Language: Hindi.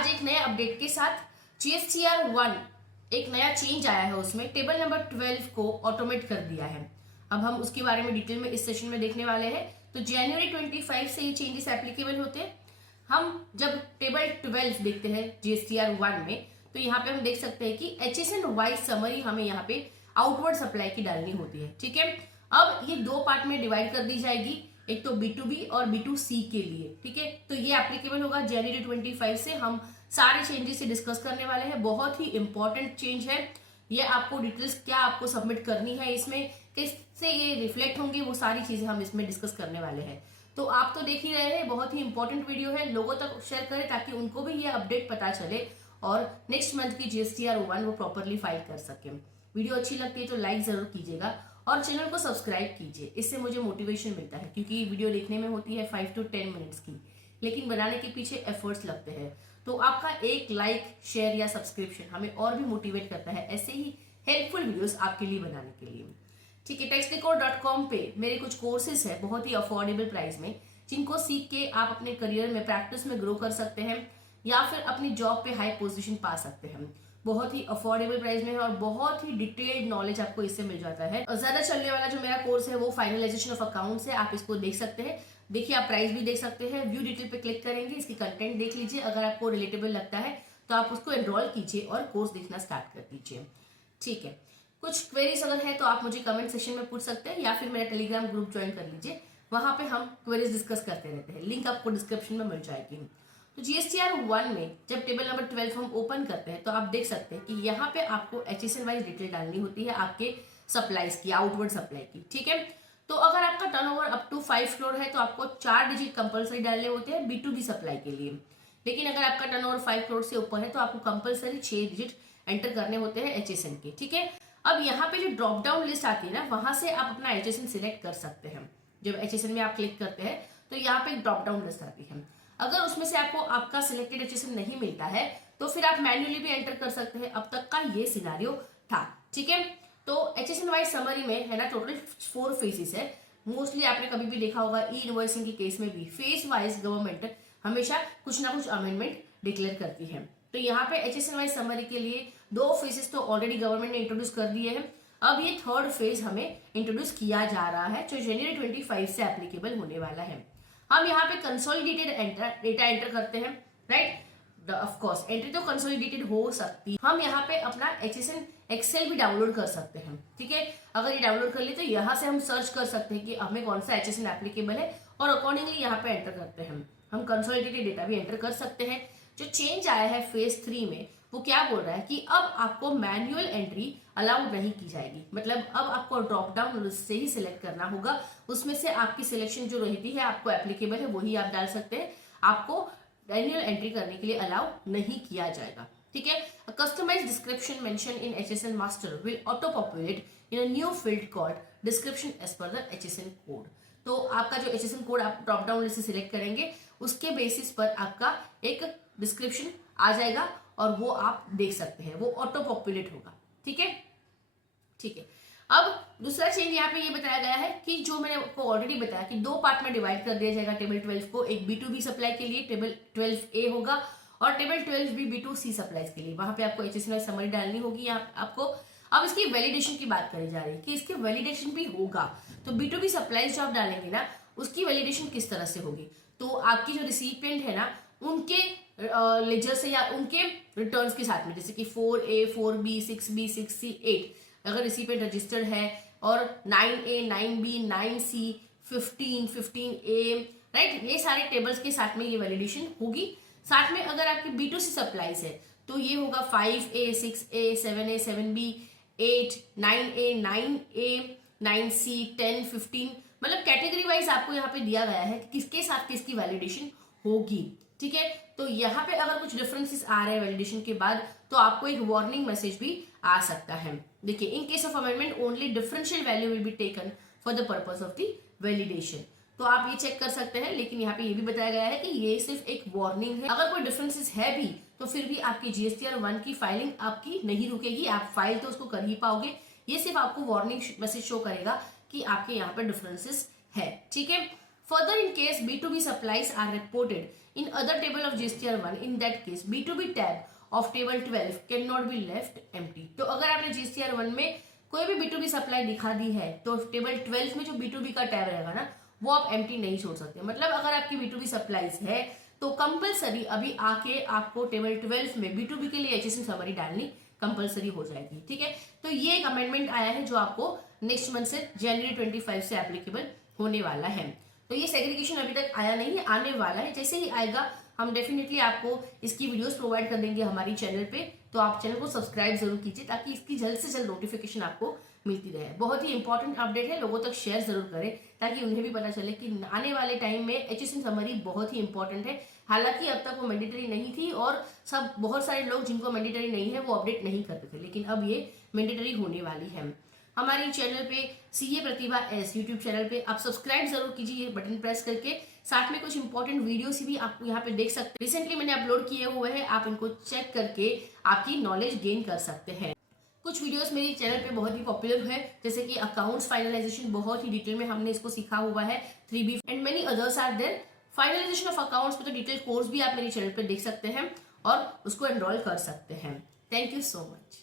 आज एक नए अपडेट के साथ GSTR 1 एक नया चेंज आया है। उसमें टेबल नंबर 12 को ऑटोमेट कर दिया है। अब हम उसके बारे में डिटेल में इस सेशन में देखने वाले हैं। तो जनवरी 25 से ये चेंजेस एप्लीकेबल होते हैं। हम जब टेबल 12 देखते हैं GSTR 1 में, तो यहाँ पे हम देख सकते हैं कि HSN वाइज समरी हमें यहाँ पे आउटवर्ड सप्लाई की डालनी होती है। ठीक है, अब ये दो पार्ट में डिवाइड कर दी जाएगी, एक तो B2B और B2C के लिए। ठीक है, तो ये एप्लीकेबल होगा जनवरी 25 से। हम सारे चेंजेस से डिस्कस करने वाले हैं। बहुत ही इंपॉर्टेंट चेंज है ये। आपको डिटेल्स क्या आपको सबमिट करनी है, इसमें कैसे ये रिफ्लेक्ट होंगे, वो सारी चीजें हम इसमें डिस्कस करने वाले हैं। तो आप तो देख ही रहे हैं, बहुत ही इंपॉर्टेंट वीडियो है। लोगों तक शेयर करें ताकि उनको भी ये अपडेट पता चले और नेक्स्ट मंथ की GSTR 1 वो प्रॉपरली फाइल कर सके। वीडियो अच्छी लगती है तो लाइक जरूर कीजिएगा और चैनल को सब्सक्राइब कीजिए। इससे मुझे मोटिवेशन मिलता है, क्योंकि वीडियो देखने में होती है 5 to 10 मिनट्स की, लेकिन बनाने के पीछे एफर्ट्स लगते हैं। तो आपका एक लाइक, शेयर या सब्सक्रिप्शन हमें और भी मोटिवेट करता है ऐसे ही हेल्पफुल वीडियोस आपके लिए बनाने के लिए। ठीक है, textdecor.com पे मेरे कुछ कोर्सेज है बहुत ही अफोर्डेबल प्राइस में, जिनको सीख के आप अपने करियर में, प्रैक्टिस में ग्रो कर सकते हैं या फिर अपनी जॉब पे हाई पोजीशन पा सकते हैं। बहुत ही अफोर्डेबल प्राइस में है और बहुत ही डिटेल्ड नॉलेज आपको इससे मिल जाता है। और ज्यादा चलने वाला जो मेरा कोर्स है वो फाइनलाइजेशन ऑफ अकाउंट्स है। आप इसको देख सकते हैं। देखिए, आप प्राइस भी देख सकते हैं। व्यू डिटेल पे क्लिक करेंगे, इसकी कंटेंट देख लीजिए। अगर आपको रिलेटेबल लगता है तो आप उसको एनरोल कीजिए और कोर्स देखना स्टार्ट कर दीजिए। ठीक है, कुछ क्वेरीज अगर है तो आप मुझे कमेंट सेक्शन में पूछ सकते हैं या फिर मेरा टेलीग्राम ग्रुप ज्वाइन कर लीजिए। वहां पे हम क्वेरीज डिस्कस करते रहते हैं। लिंक आपको डिस्क्रिप्शन में मिल जाएगी। तो GSTR 1 में जब टेबल नंबर 12 हम ओपन करते हैं तो आप देख सकते हैं कि यहाँ पे आपको HSN वाइज डिटेल डालनी होती है आपके सप्लाईज की, आउटवर्ड सप्लाई की। ठीक है, तो अगर आपका टर्नओवर अप टू 5 करोड़ है तो आपको 4 डिजिट कंपलसरी डालने होते हैं B2B सप्लाई के लिए। लेकिन अगर आपका टर्नओवर 5 करोड़ से ऊपर है तो आपको कंपलसरी 6 डिजिट एंटर करने होते हैं HSN के। ठीक है, अब यहाँ पे जो ड्रॉप डाउन लिस्ट आती है ना, वहां से आप अपना HSN सिलेक्ट कर सकते हैं। जब HSN में आप क्लिक करते हैं तो यहाँ पे ड्रॉप डाउन लिस्ट आती है। अगर उसमें से आपको आपका सिलेक्टेड HSN नहीं मिलता है तो फिर आप मैन्युअली भी एंटर कर सकते हैं। अब तक का ये सिनारियो था। ठीक है, तो HSN वाइज समरी में है ना, टोटल 4 फेजेस है। मोस्टली आपने कभी भी देखा होगा ई इनवॉइसिंग के केस में भी फेज वाइज गवर्नमेंट हमेशा कुछ ना कुछ अमेंडमेंट डिक्लेयर करती है। तो यहाँ पे HSN वाइज समरी के लिए 2 फेजेस तो ऑलरेडी गवर्नमेंट ने इंट्रोड्यूस कर दिए हैं। अब ये 3rd फेज हमें इंट्रोड्यूस किया जा रहा है, जो जनवरी 25 से एप्लीकेबल होने वाला है। हम यहाँ पे कंसोलिडेटेड डेटा एंटर करते हैं, राइट। ऑफ कोर्स एंट्री तो कंसोलिडेटेड हो सकती है। हम यहाँ पे अपना HSN एक्सेल भी डाउनलोड कर सकते हैं। ठीक है, अगर ये डाउनलोड कर लिए तो यहाँ से हम सर्च कर सकते हैं कि हमें कौन सा HSN एप्लीकेबल है और अकॉर्डिंगली यहाँ पे एंटर करते हैं। हम कंसोलिडेटेड डेटा भी एंटर कर सकते हैं। जो चेंज आया है फेज 3 में, वो क्या बोल रहा है कि अब आपको मैनुअल एंट्री अलाउड नहीं की जाएगी। मतलब अब आपको ड्रॉप डाउन लिस्ट से ही सिलेक्ट करना होगा। उसमें से आपकी सिलेक्शन जो रहती है, आपको एप्लीकेबल है, वही आप डाल सकते हैं। आपको मैनुअल एंट्री करने के लिए अलाउ नहीं किया जाएगा। ठीक है, customised description mention in HSN master will auto populate in a new field called description as per the HSN code. तो आपका जो HSN कोड आप ड्रॉप डाउन लिस्ट से सिलेक्ट करेंगे, उसके बेसिस पर आपका एक डिस्क्रिप्शन आ जाएगा और वो आप देख सकते हैं, वो ऑटो पॉपुलेट होगा। ठीक है, ठीक है। अब दूसरा चेंज यहाँ पे ये बताया गया है कि जो मैंने आपको ऑलरेडी बताया कि 2 पार्ट में डिवाइड कर दिया जाएगा टेबल 12 को। एक B2B सप्लाई के लिए टेबल 12A होगा और टेबल 12B B2C सप्लाईज के लिए। वहां पे आपको HSN समरी डालनी होगी यहाँ आपको। अब इसकी वैलिडेशन की बात करी जा रही है कि इसकी वैलिडेशन भी होगा। तो B2B सप्लाईज जो आप डालेंगे ना, उसकी वैलिडेशन किस तरह से होगी, तो आपकी जो रिसिपिएंट है ना, उनके लेजर से या उनके रिटर्न्स के साथ में, जैसे कि 4A 4B 6B 6C 8 अगर रिसिपिएंट रजिस्टर्ड है, और 9A 9B 9C 15 15A, right, ये सारे टेबल्स के साथ में ये वैलिडेशन होगी। साथ में अगर आपकी B2C सप्लाईज है तो ये होगा 5A 6A 7A 7B 8 9A 9A 9C 10 15। मतलब कैटेगरी वाइज आपको यहाँ पे दिया गया है कि किसके साथ किसकी वैलिडेशन होगी। ठीक है, तो यहाँ पे अगर कुछ डिफरेंसेस आ रहे हैं वैलिडेशन के बाद तो आपको एक वार्निंग मैसेज भी आ सकता है। देखिए, in case of amendment only differential value will be taken for the purpose of the validation. तो आप ये चेक कर सकते हैं, लेकिन यहाँ पे ये भी बताया गया है कि ये सिर्फ एक वार्निंग है। अगर कोई डिफरेंसेस है भी तो फिर भी आपकी GSTR 1 की फाइलिंग आपकी नहीं रुकेगी। आप फाइल तो उसको कर ही पाओगे। ये सिर्फ आपको वार्निंग मैसेज शो करेगा कि आपके यहाँ पे डिफरेंसेस है। ठीक है, Further, in case B2B supplies are reported in other table of GSTR 1, in that case B2B tab of table 12 cannot be left empty. तो अगर आपने GSTR 1 में कोई भी B2B सप्लाई दिखा दी है तो टेबल 12 में जो B2B का टैब रहेगा ना वो आप एम्प्टी नहीं छोड़ सकते। मतलब अगर आपकी B2B सप्लाईज है तो कंपलसरी अभी आके आपको टेबल 12 में B2B के लिए HSN समरी डालनी कंपलसरी हो जाएगी। ठीक है, तो ये एक अमेंडमेंट आया है जो आपको नेक्स्ट मंथ से जनवरी 25 से एप्लीकेबल होने वाला है। तो ये सेग्रीगेशन अभी तक आया नहीं है, आने वाला है। जैसे ही आएगा हम डेफिनेटली आपको इसकी वीडियोस प्रोवाइड कर देंगे हमारी चैनल पे, तो आप चैनल को सब्सक्राइब जरूर कीजिए ताकि इसकी जल्द से जल्द नोटिफिकेशन आपको मिलती रहे। बहुत ही इंपॉर्टेंट अपडेट है, लोगों तक शेयर जरूर करें ताकि उन्हें भी पता चले कि आने वाले टाइम में HSN समरी बहुत ही इंपॉर्टेंट है। हालांकि अब तक वो मैंडेटरी नहीं थी और सब बहुत सारे लोग जिनको मैंडेटरी नहीं है वो अपडेट नहीं करते थे, लेकिन अब ये मैंडेटरी होने वाली है। हमारी चैनल पे CA प्रतिभा S यूट्यूब चैनल पे आप सब्सक्राइब जरूर कीजिए बटन प्रेस करके। साथ में कुछ इंपॉर्टेंट वीडियोस भी आप यहाँ पे देख सकते हैं, रिसेंटली मैंने अपलोड किए हुए हैं, आप इनको चेक करके आपकी नॉलेज गेन कर सकते हैं। कुछ वीडियोस मेरी चैनल पे बहुत ही पॉपुलर है, जैसे कि अकाउंट्स फाइनलाइजेशन, बहुत ही डिटेल में हमने इसको सीखा हुआ है, 3B and many others are there. Finalisation of accounts पे तो डिटेल कोर्स भी आप मेरी चैनल पे देख सकते हैं और उसको एनरोल कर सकते हैं। Thank you so much.